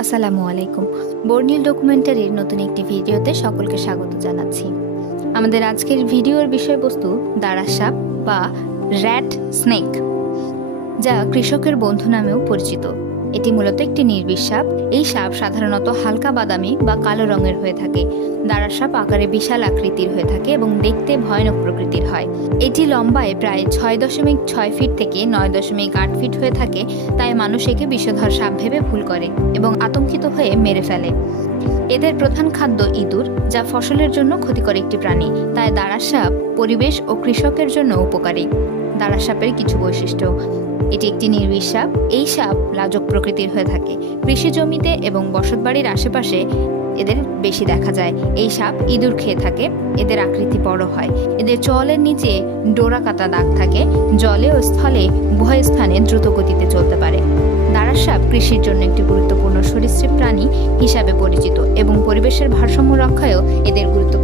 আসসালামু আলাইকুম। বর্নিল ডকুমেন্টারির নতুন একটি ভিডিওতে সকলকে স্বাগত জানাচ্ছি। আমাদের আজকের ভিডিওর বিষয়বস্তু দাঁড়াসাপ বা র্যাট স্নেক, যা কৃষকের বন্ধু নামেও পরিচিত। এটি মূলত একটি নির্বিষ সাপ এই সাপ সাধারণত হালকা বাদামি বা কালো রঙের হয়ে থাকে। দাঁড়া সাপ আকারে বিশাল আকৃতির হয়ে থাকে এবং দেখতে ভয়ানক প্রকৃতির হয়। এটি লম্বায় প্রায় ছয় দশমিক ছয় ফিট থেকে নয় দশমিক আট ফিট হয়ে থাকে, তাই মানুষ একে বিষধর সাপ ভেবে ভুল করে এবং আতঙ্কিত হয়ে মেরে ফেলে। এদের প্রধান খাদ্য ইঁদুর, যা ফসলের জন্য ক্ষতিকর একটি প্রাণী, তাই দাঁড়া সাপ পরিবেশ ও কৃষকের জন্য উপকারী। দাঁড়া সাপের কিছু বৈশিষ্ট্য। এটি একটি নির্বিষ সাপ। এই সাপ লাজক প্রকৃতির হয়ে থাকে। কৃষি জমিতে এবং বসতবাড়ির আশেপাশে এদের বেশি দেখা যায়। এই সাপ ইঁদুর খেয়ে থাকে, এদের আকৃতি বড় হয়। এদের চলের নিচে ডোরা কাটা দাগ থাকে। জলে ও স্থলে উভয় স্থানে দ্রুত গতিতে চলতে পারে। দাঁড়ার সাপ কৃষির জন্য একটি গুরুত্বপূর্ণ সরীসৃপ প্রাণী হিসাবে পরিচিত এবং পরিবেশের ভারসাম্য রক্ষায়ও এদের রয়েছে